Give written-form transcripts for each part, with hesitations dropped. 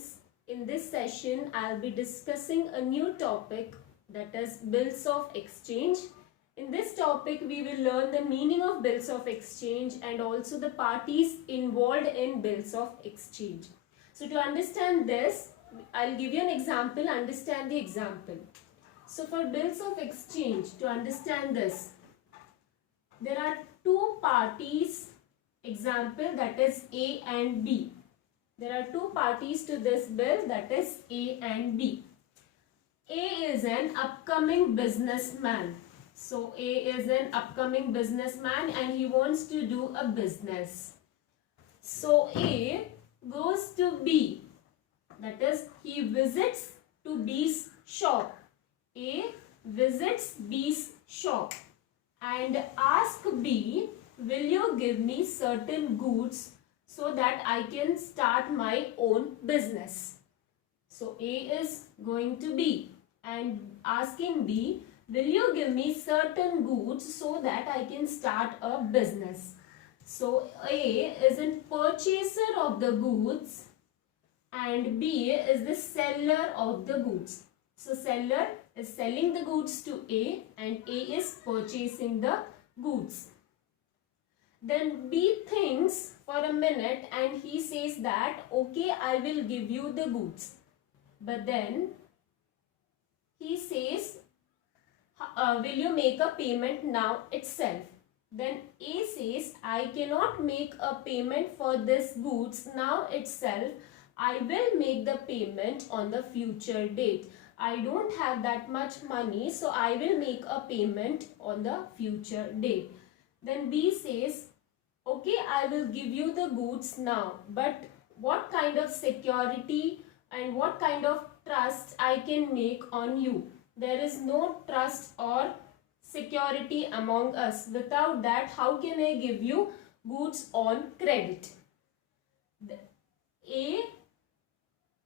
students, in this session I'll be discussing a new topic, that is bills of exchange. In this topic we will learn the meaning of bills of exchange and also the parties involved in bills of exchange. So to understand this, I'll give you an example, understand the example. So for bills of exchange, to understand this, there are two parties, example, that is A and B. There are two parties to this bill, that is A and B. A is an upcoming businessman. So A is an upcoming businessman and he wants to do a business. So A goes to B, that is he visits to B's shop. A visits B's shop and ask B, will you give me certain goods so that I can start my own business? So A is going to B and asking B, will you give me certain goods so that I can start a business? So A is a purchaser of the goods and B is the seller of the goods. So seller is selling the goods to A and A is purchasing the goods. Then B thinks for a minute and he says that, okay, I will give you the goods. But then he says, will you make a payment now itself? Then A says, I cannot make a payment for this goods now itself. I will make the payment on the future date. I don't have that much money, so I will make a payment on the future date. Then B says, okay, I will give you the goods now, but what kind of security and what kind of trust I can make on you? There is no trust or security among us. Without that, how can I give you goods on credit? A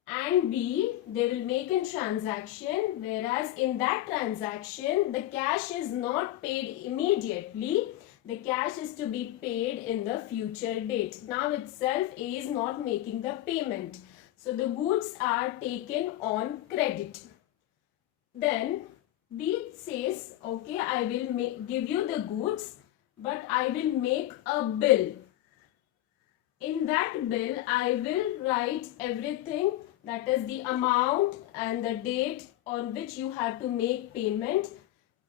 and B, they will make a transaction, whereas in that transaction the cash is not paid immediately. The cash is to be paid in the future date. Now itself A is not making the payment. So the goods are taken on credit. Then B says, okay, I will give you the goods, but I will make a bill. In that bill, I will write everything, that is the amount and the date on which you have to make payment.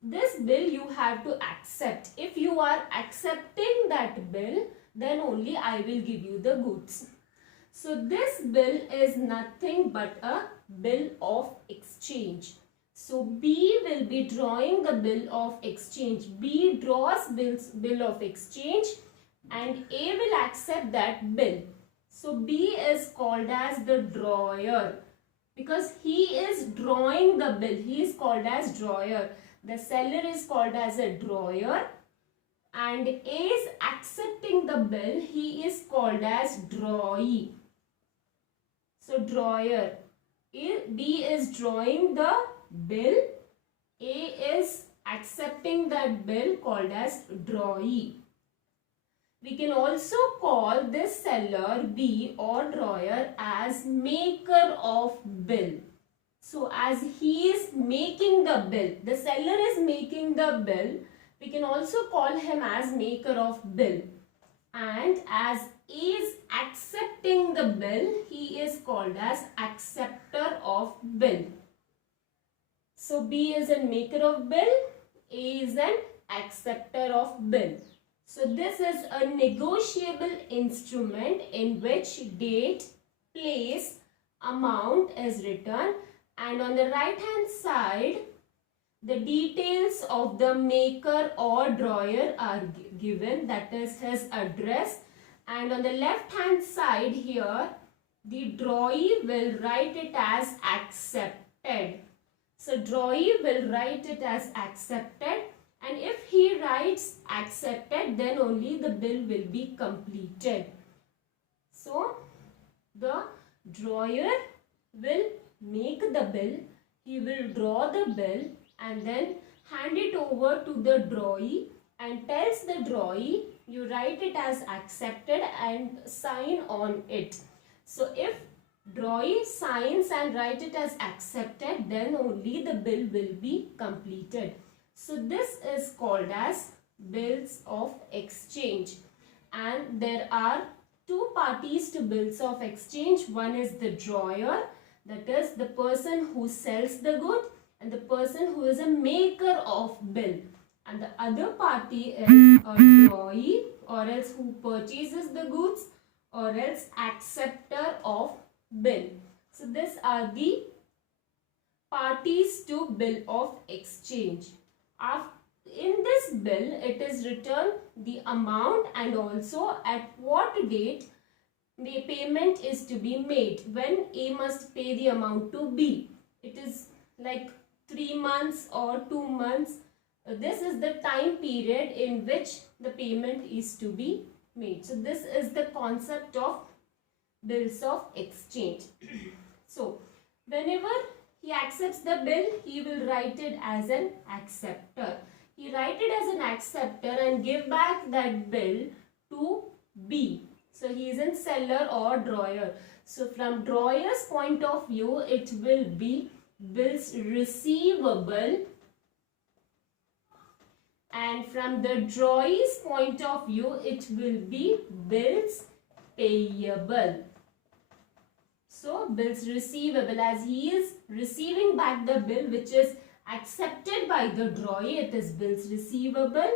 This bill you have to accept. If you are accepting that bill, then only I will give you the goods. So this bill is nothing but a bill of exchange. So B will be drawing the bill of exchange. B draws bill of exchange and A will accept that bill. So B is called as the drawer because he is drawing the bill. He is called as drawer. The seller is called as a drawer and A is accepting the bill. He is called as drawee. So drawer. B is drawing the bill. A is accepting that bill, called as drawee. We can also call this seller B or drawer as maker of bill. So as he is making the bill, the seller is making the bill, we can also call him as maker of bill. And as A is accepting the bill, he is called as acceptor of bill. So B is a maker of bill, A is an acceptor of bill. So this is a negotiable instrument in which date, place, amount is written, and on the right hand side the details of the maker or drawer are given, that is his address, and on the left hand side here the drawee will write it as accepted. So drawee will write it as accepted, and if he writes accepted, then only the bill will be completed. So the drawer will make the bill, he will draw the bill and then hand it over to the drawee and tells the drawee, you write it as accepted and sign on it. So if drawee signs and write it as accepted, then only the bill will be completed. So this is called as bills of exchange. And there are two parties to bills of exchange. One is the drawer, that is the person who sells the good, and the person who is a maker of bill. And the other party is a drawee, or else who purchases the goods, or else acceptor of bill. So these are the parties to bill of exchange. In this bill, it is written the amount and also at what date the payment is to be made, when A must pay the amount to B. It is like 3 months or 2 months. This is the time period in which the payment is to be made. So this is the concept of bills of exchange. So whenever he accepts the bill, he will write it as an acceptor. He write it as an acceptor and give back that bill to B. So he is in seller or drawer. So from drawer's point of view, it will be bills receivable. And from the drawee's point of view, it will be bills payable. So bills receivable, as he is receiving back the bill which is accepted by the drawee, it is bills receivable.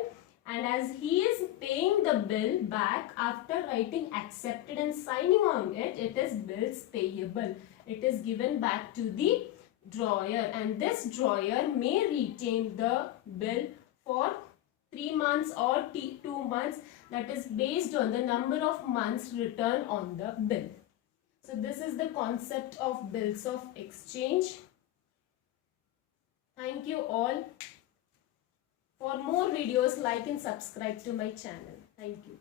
And as he is paying the bill back after writing accepted and signing on it, it is bills payable. It is given back to the drawer, and this drawer may retain the bill for 3 months or 2 months. That is based on the number of months written on the bill. So this is the concept of bills of exchange. Thank you all. For more videos, like and subscribe to my channel. Thank you.